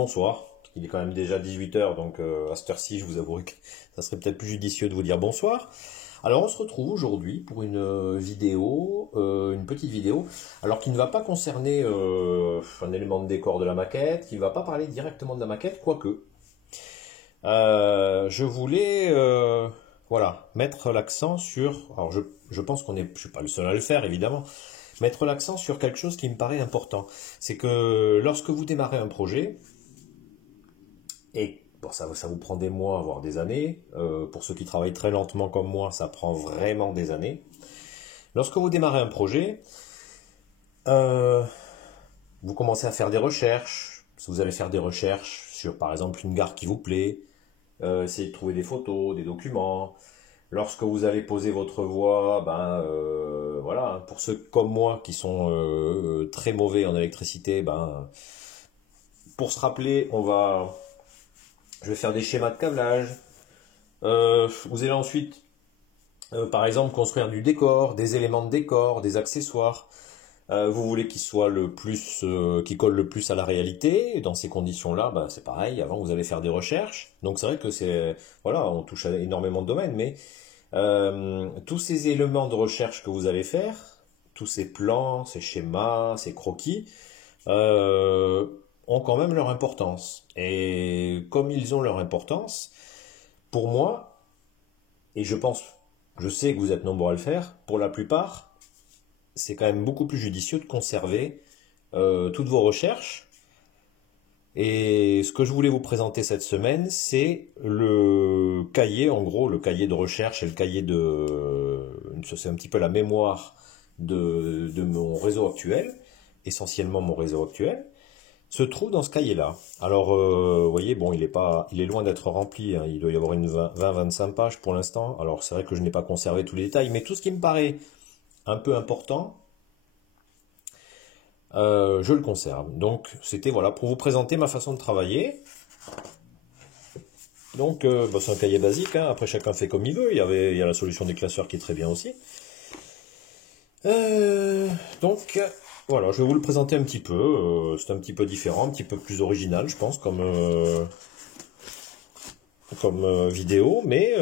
bonsoir. Il est quand même déjà 18 heures, donc à cette heure-ci, je vous avouerai que ça serait peut-être plus judicieux de vous dire bonsoir. Alors on se retrouve aujourd'hui pour une vidéo, une petite vidéo, alors qui ne va pas concerner un élément de décor de la maquette, qui ne va pas parler directement de la maquette, quoique. Je voulais voilà, mettre l'accent sur, alors je pense je suis pas le seul à le faire évidemment, mettre l'accent sur quelque chose qui me paraît important. C'est que lorsque vous démarrez un projet, et bon, ça vous prend des mois, voire des années, pour ceux qui travaillent très lentement comme moi, ça prend vraiment des années. Lorsque vous démarrez un projet, euh, vous commencez à faire des recherches. Si vous allez faire des recherches sur par exemple une gare qui vous plaît, essayez de trouver des photos, des documents. Lorsque vous allez poser votre voix, voilà, hein, pour ceux comme moi qui sont très mauvais en électricité, pour se rappeler, je vais faire des schémas de câblage. Vous allez ensuite, par exemple, construire du décor, des éléments de décor, des accessoires. Vous voulez qu'il soit qui colle le plus à la réalité. Et dans ces conditions-là, c'est pareil. Avant, vous allez faire des recherches. Donc c'est vrai que voilà, on touche à énormément de domaines, mais tous ces éléments de recherche que vous allez faire, tous ces plans, ces schémas, ces croquis, euh, ont quand même leur importance. Et comme ils ont leur importance, pour moi, et je sais que vous êtes nombreux à le faire, pour la plupart, c'est quand même beaucoup plus judicieux de conserver toutes vos recherches. Et ce que je voulais vous présenter cette semaine, c'est le cahier, en gros, le cahier de recherche et le cahier c'est un petit peu la mémoire de mon réseau actuel, essentiellement mon réseau actuel, se trouve dans ce cahier-là. Alors, vous voyez, bon, il est loin d'être rempli, hein. Il doit y avoir une 20-25 pages pour l'instant. Alors, c'est vrai que je n'ai pas conservé tous les détails, mais tout ce qui me paraît un peu important, je le conserve. Donc, c'était voilà pour vous présenter ma façon de travailler. Donc, c'est un cahier basique, hein. Après, chacun fait comme il veut. Il y a la solution des classeurs qui est très bien aussi. Donc, voilà, je vais vous le présenter un petit peu. C'est un petit peu différent, un petit peu plus original, je pense, comme vidéo. Mais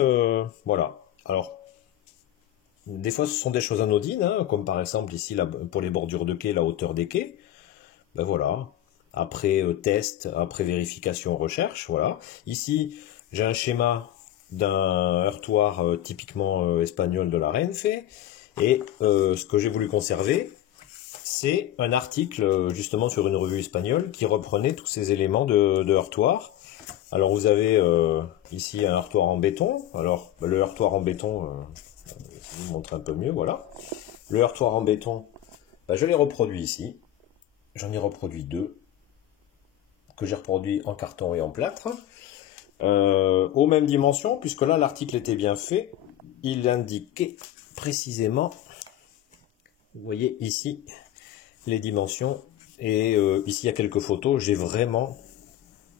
voilà. Alors, des fois, ce sont des choses anodines, hein, comme par exemple ici, pour les bordures de quai, la hauteur des quais. Ben voilà. Après test, après vérification, recherche, voilà. Ici, j'ai un schéma d'un heurtoir typiquement espagnol de la Renfe. Et ce que j'ai voulu conserver, c'est un article justement sur une revue espagnole qui reprenait tous ces éléments de heurtoir. Alors vous avez ici un heurtoir en béton. Alors le heurtoir en béton, je vais vous montrer un peu mieux, voilà. Le heurtoir en béton, je l'ai reproduit ici. J'en ai reproduit deux, que j'ai reproduit en carton et en plâtre, aux mêmes dimensions, puisque là l'article était bien fait. Il indiquait précisément, vous voyez ici, les dimensions. Et ici, il y a quelques photos. J'ai vraiment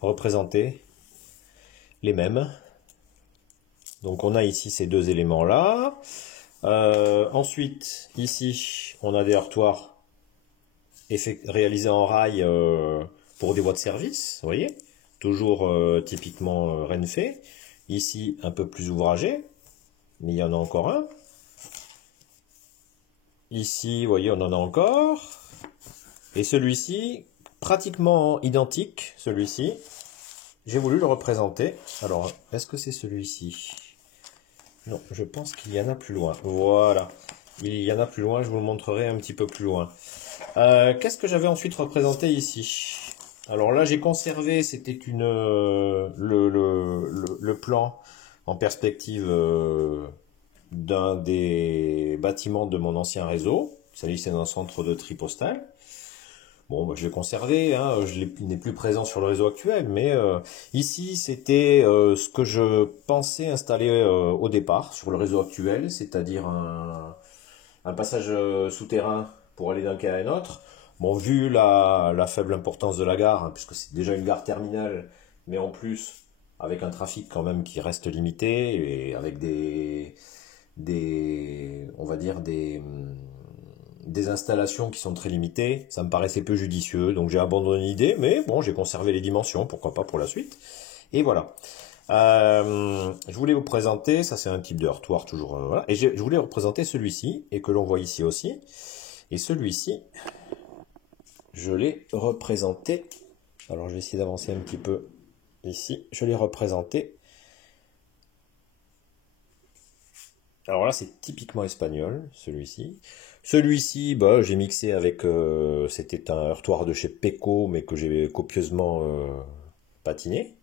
représenté les mêmes. Donc, on a ici ces deux éléments-là. Ensuite, ici, on a des heurtoirs réalisés en rail pour des voies de service. Vous voyez, toujours typiquement Renfe. Ici, un peu plus ouvragé, mais il y en a encore un. Ici, vous voyez, on en a encore. Et celui-ci, pratiquement identique, celui-ci, j'ai voulu le représenter. Alors, est-ce que c'est celui-ci? Non, je pense qu'il y en a plus loin. Voilà, il y en a plus loin, je vous le montrerai un petit peu plus loin. Qu'est-ce que j'avais ensuite représenté ici? Alors là, j'ai conservé, c'était le plan en perspective d'un des bâtiments de mon ancien réseau. C'est un centre de tri postal. Bon, je l'ai conservé, hein, il n'est plus présent sur le réseau actuel, mais ici c'était ce que je pensais installer au départ sur le réseau actuel, c'est-à-dire un passage souterrain pour aller d'un quai à un autre. Bon, vu la faible importance de la gare, hein, puisque c'est déjà une gare terminale, mais en plus avec un trafic quand même qui reste limité et avec on va dire des installations qui sont très limitées, ça me paraissait peu judicieux, donc j'ai abandonné l'idée, mais bon, j'ai conservé les dimensions, pourquoi pas pour la suite. Et voilà. Je voulais vous présenter, ça c'est un type de heurtoir toujours, voilà. Et je voulais vous présenter celui-ci, et que l'on voit ici aussi. Et celui-ci, je l'ai représenté, alors je vais essayer d'avancer un petit peu ici, je l'ai représenté. Alors là, c'est typiquement espagnol, celui-ci. Celui-ci, bah, j'ai mixé avec... c'était un heurtoir de chez Peco, mais que j'ai copieusement patiné.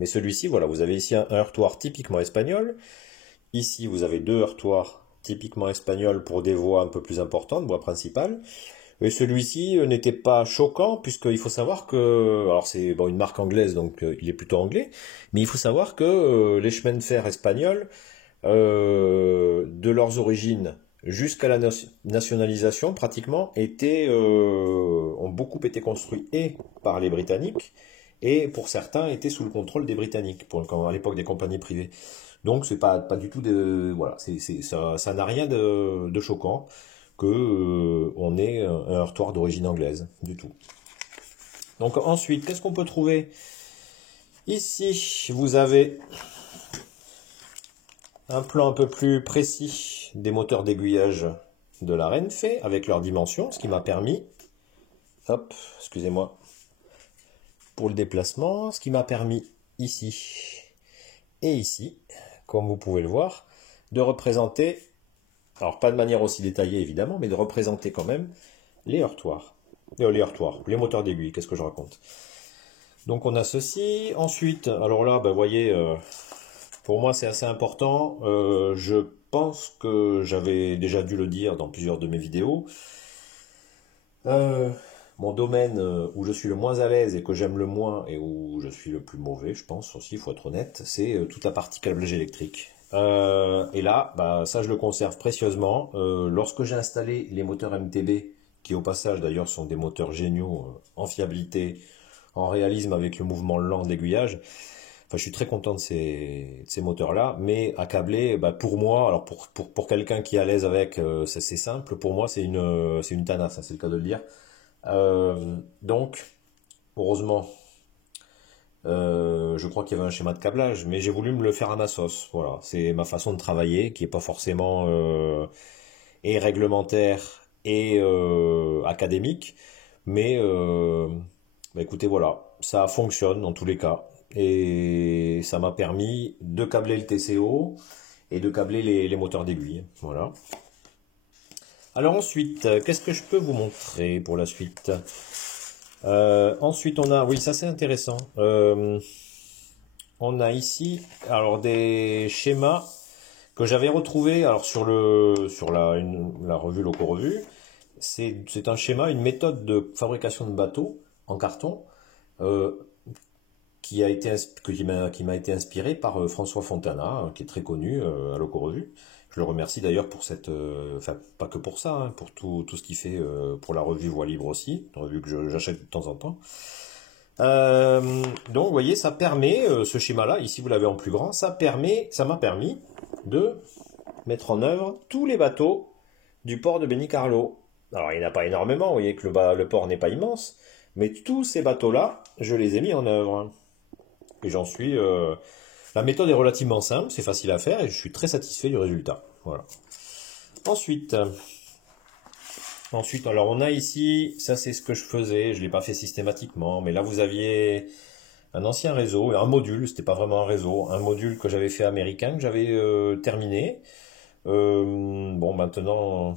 Mais celui-ci, voilà, vous avez ici un heurtoir typiquement espagnol. Ici, vous avez deux heurtoirs typiquement espagnols pour des voix un peu plus importantes, voix principale. Et celui-ci n'était pas choquant, puisqu'il faut savoir que... Alors c'est bon, une marque anglaise, donc il est plutôt anglais. Mais il faut savoir que les chemins de fer espagnols, de leurs origines jusqu'à la nationalisation, pratiquement, ont beaucoup été construits et par les Britanniques, et pour certains étaient sous le contrôle des Britanniques, à l'époque des compagnies privées. Donc c'est pas du tout de... Voilà, ça n'a rien de choquant que on ait un heurtoir d'origine anglaise, du tout. Donc ensuite, qu'est-ce qu'on peut trouver? Ici, vous avez un plan un peu plus précis des moteurs d'aiguillage de la Renfe avec leurs dimensions, ce qui m'a permis, hop, excusez-moi, pour le déplacement, ce qui m'a permis ici et ici, comme vous pouvez le voir, de représenter, alors pas de manière aussi détaillée évidemment, mais de représenter quand même les heurtoirs. Les moteurs d'aiguille, qu'est-ce que je raconte? Donc on a ceci, ensuite, alors là, vous voyez... pour moi, c'est assez important. Je pense que j'avais déjà dû le dire dans plusieurs de mes vidéos. Mon domaine où je suis le moins à l'aise et que j'aime le moins et où je suis le plus mauvais, je pense aussi, il faut être honnête, c'est toute la partie câblage électrique. Et là, ça je le conserve précieusement. Lorsque j'ai installé les moteurs MTB, qui au passage d'ailleurs sont des moteurs géniaux en fiabilité, en réalisme avec le mouvement lent d'aiguillage, enfin, je suis très content de ces moteurs-là, mais à câbler, pour moi, alors pour quelqu'un qui est à l'aise avec, c'est simple. Pour moi, c'est une tanasse, hein, c'est le cas de le dire. Donc, heureusement, je crois qu'il y avait un schéma de câblage, mais j'ai voulu me le faire à ma sauce. Voilà, c'est ma façon de travailler, qui est pas forcément et réglementaire et académique, mais écoutez, voilà, ça fonctionne dans tous les cas. Et ça m'a permis de câbler le TCO et de câbler les moteurs d'aiguille. Voilà. Alors ensuite, qu'est-ce que je peux vous montrer pour la suite? Ensuite, on a, oui, ça c'est intéressant. On a ici, alors des schémas que j'avais retrouvés, alors sur la revue Loco Revue. C'est un schéma, une méthode de fabrication de bateaux en carton. Qui m'a été inspiré par François Fontana, qui est très connu à Loco Revue. Je le remercie d'ailleurs pour cette... Enfin, pas que pour ça, hein, pour tout ce qu'il fait pour la revue Voix Libre aussi, une revue que j'achète de temps en temps. Donc, vous voyez, ça permet, ce schéma-là, ici vous l'avez en plus grand, ça m'a permis de mettre en œuvre tous les bateaux du port de Benicarló. Alors, il n'y en a pas énormément, vous voyez que le port n'est pas immense, mais tous ces bateaux-là, je les ai mis en œuvre. Et j'en suis... La méthode est relativement simple, c'est facile à faire et je suis très satisfait du résultat. Voilà. Ensuite, alors on a ici, ça c'est ce que je faisais, je ne l'ai pas fait systématiquement, mais là vous aviez un ancien réseau, un module, c'était pas vraiment un réseau, un module que j'avais fait américain, que j'avais terminé. Bon, maintenant,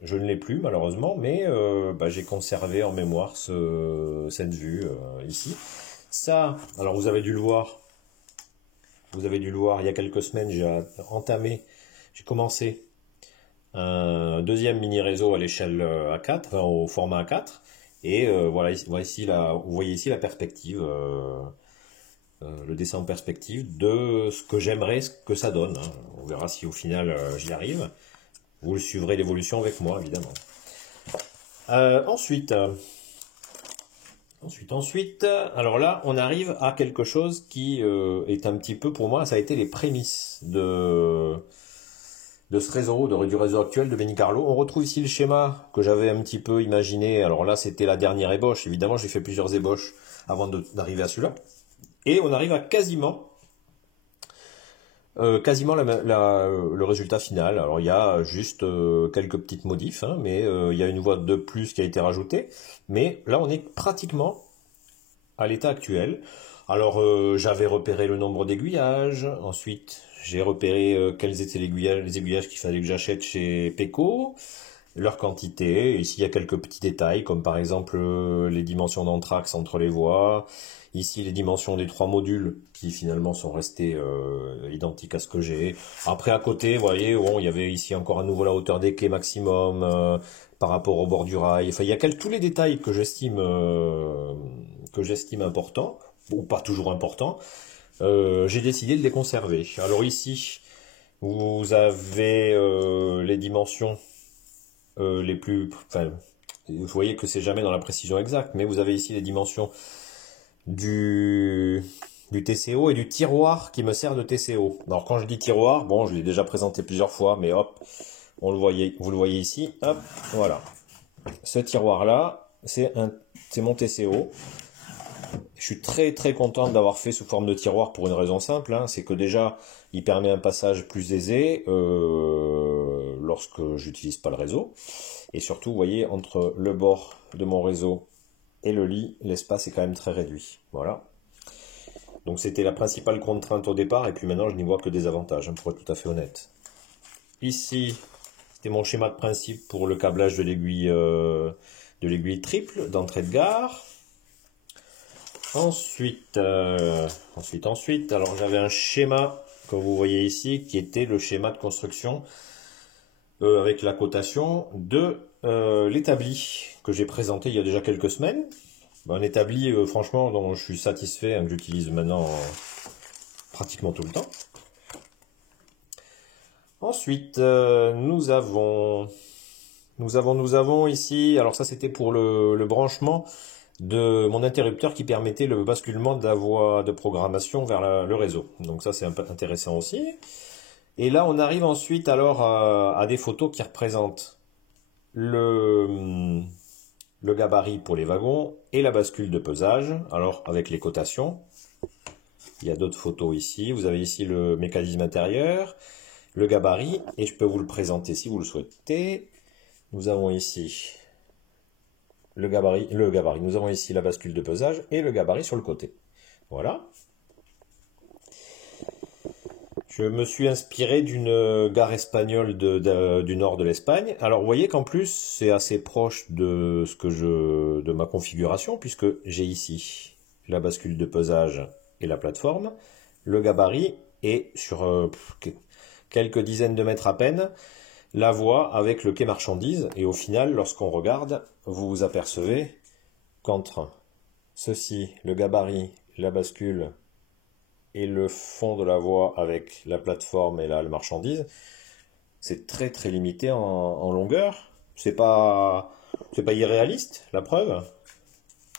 je ne l'ai plus malheureusement, mais j'ai conservé en mémoire cette vue ici. Ça, alors vous avez dû le voir, il y a quelques semaines, j'ai commencé un deuxième mini réseau à l'échelle A4, enfin, au format A4, et voilà, vous voyez ici la perspective, le dessin en perspective de ce que j'aimerais que ça donne, hein. On verra si au final j'y arrive. Vous suivrez l'évolution avec moi, évidemment. Ensuite, alors là, on arrive à quelque chose qui est un petit peu, pour moi, ça a été les prémices ce réseau, du réseau actuel de Benicarlot. On retrouve ici le schéma que j'avais un petit peu imaginé. Alors là, c'était la dernière ébauche. Évidemment, j'ai fait plusieurs ébauches avant d'arriver à celui-là. Et on arrive à quasiment le résultat final. Alors il y a juste quelques petites modifs, hein, mais il y a une voie de plus qui a été rajoutée. Mais là, on est pratiquement à l'état actuel. Alors j'avais repéré le nombre d'aiguillages. Ensuite, j'ai repéré quels étaient les aiguillages qu'il fallait que j'achète chez Peco, leur quantité. Ici, il y a quelques petits détails, comme par exemple les dimensions d'anthrax entre les voies. Ici, les dimensions des 3 modules qui finalement sont restés identiques à ce que j'ai. Après, à côté, vous voyez, bon, il y avait ici encore à nouveau la hauteur des quais maximum par rapport au bord du rail. Enfin, il y a tous les détails que j'estime importants, ou pas toujours importants. J'ai décidé de les conserver. Alors ici, vous avez les dimensions les plus... Enfin, vous voyez que c'est jamais dans la précision exacte, mais vous avez ici les dimensions du TCO et du tiroir qui me sert de TCO. Alors quand je dis tiroir, bon, je l'ai déjà présenté plusieurs fois, mais hop, vous le voyez ici, hop, voilà. Ce tiroir-là, c'est mon TCO. Je suis très très content d'avoir fait sous forme de tiroir pour une raison simple, hein, c'est que déjà, il permet un passage plus aisé lorsque j'utilise pas le réseau. Et surtout, vous voyez, entre le bord de mon réseau et le lit, l'espace est quand même très réduit. Voilà. Donc c'était la principale contrainte au départ, et puis maintenant je n'y vois que des avantages, hein, pour être tout à fait honnête. Ici, c'était mon schéma de principe pour le câblage de l'aiguille triple d'entrée de gare. Ensuite, alors j'avais un schéma, comme vous voyez ici, qui était le schéma de construction avec la cotation de l'établi que j'ai présenté il y a déjà quelques semaines. Un établi, franchement, dont je suis satisfait, hein, que j'utilise maintenant pratiquement tout le temps. Ensuite, nous avons ici, alors ça c'était pour le branchement de mon interrupteur qui permettait le basculement de la voie de programmation vers le réseau. Donc ça c'est un peu intéressant aussi. Et là on arrive ensuite alors à des photos qui représentent le gabarit pour les wagons et la bascule de pesage, alors avec les cotations. Il y a d'autres photos ici. Vous avez ici le mécanisme intérieur, le gabarit, et je peux vous le présenter si vous le souhaitez. Nous avons ici le gabarit. Nous avons ici la bascule de pesage et le gabarit sur le côté. Voilà. Je me suis inspiré d'une gare espagnole du nord de l'Espagne. Alors vous voyez qu'en plus c'est assez proche de de ma configuration, puisque j'ai ici la bascule de pesage et la plateforme, le gabarit et sur quelques dizaines de mètres à peine la voie avec le quai marchandises. Et au final, lorsqu'on regarde, vous vous apercevez qu'entre ceci, le gabarit, la bascule et le fond de la voie avec la plateforme et là le marchandise, c'est très très limité en longueur. C'est pas irréaliste, la preuve.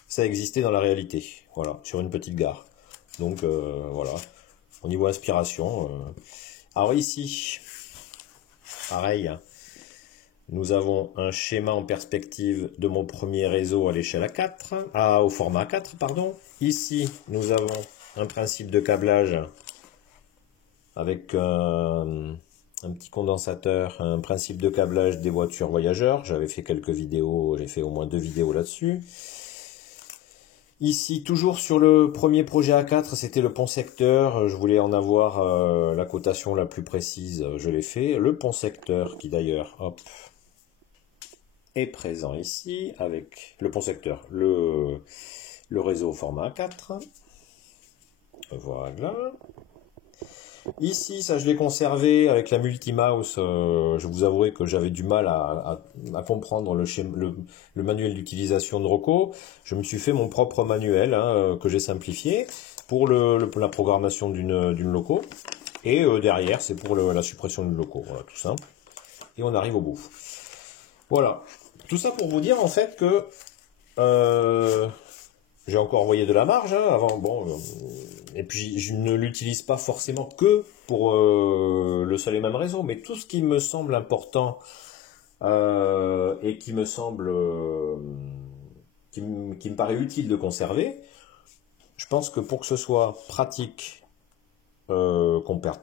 Ça existait dans la réalité, voilà, sur une petite gare. Donc voilà, au niveau inspiration. Alors ici, pareil, nous avons un schéma en perspective de mon premier réseau à l'échelle A4, au format A4, pardon. Ici, nous avons un principe de câblage avec un petit condensateur, un principe de câblage des voitures voyageurs. J'avais fait quelques vidéos, j'ai fait au moins 2 vidéos là-dessus. Ici, toujours sur le premier projet A4, c'était le pont secteur. Je voulais en avoir la cotation la plus précise, je l'ai fait. Le pont secteur qui d'ailleurs, hop, est présent ici avec le pont secteur, le réseau au format A4. Voilà. Ici, ça je l'ai conservé avec la multimouse. Je vous avouerai que j'avais du mal à comprendre le manuel d'utilisation de Rocco. Je me suis fait mon propre manuel, hein, que j'ai simplifié pour la programmation d'une loco. Et derrière, c'est pour la suppression d'une loco. Voilà, tout simple. Et on arrive au bout. Voilà. Tout ça pour vous dire en fait que j'ai encore envoyé de la marge hein, avant. Bon, et puis je ne l'utilise pas forcément que pour le seul et même réseau, mais tout ce qui me semble important et qui me semble qui me paraît utile de conserver, je pense que pour que ce soit pratique, qu'on ne perde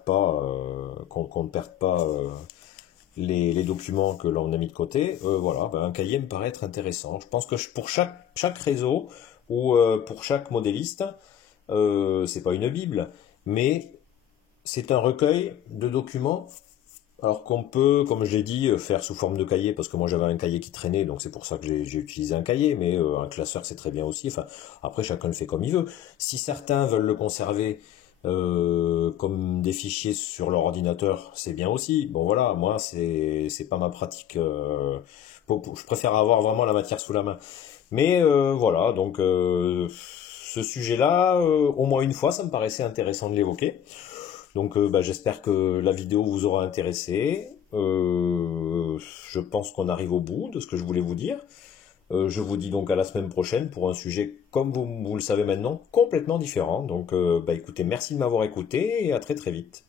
pas les documents que l'on a mis de côté, voilà, ben, un cahier me paraît être intéressant. Je pense que pour chaque réseau ou pour chaque modéliste, c'est pas une bible, mais c'est un recueil de documents. Alors qu'on peut, comme je l'ai dit, faire sous forme de cahier, parce que moi j'avais un cahier qui traînait, donc c'est pour ça que j'ai utilisé un cahier, mais un classeur c'est très bien aussi. Enfin, après chacun le fait comme il veut. Si certains veulent le conserver comme des fichiers sur leur ordinateur, c'est bien aussi. Bon voilà, moi c'est pas ma pratique. Je préfère avoir vraiment la matière sous la main. Mais voilà, donc ce sujet-là, au moins une fois, ça me paraissait intéressant de l'évoquer. Donc bah, j'espère que la vidéo vous aura intéressé. Je pense qu'on arrive au bout de ce que je voulais vous dire. Je vous dis donc à la semaine prochaine pour un sujet, comme vous le savez maintenant, complètement différent. Donc bah, écoutez, merci de m'avoir écouté et à très très vite.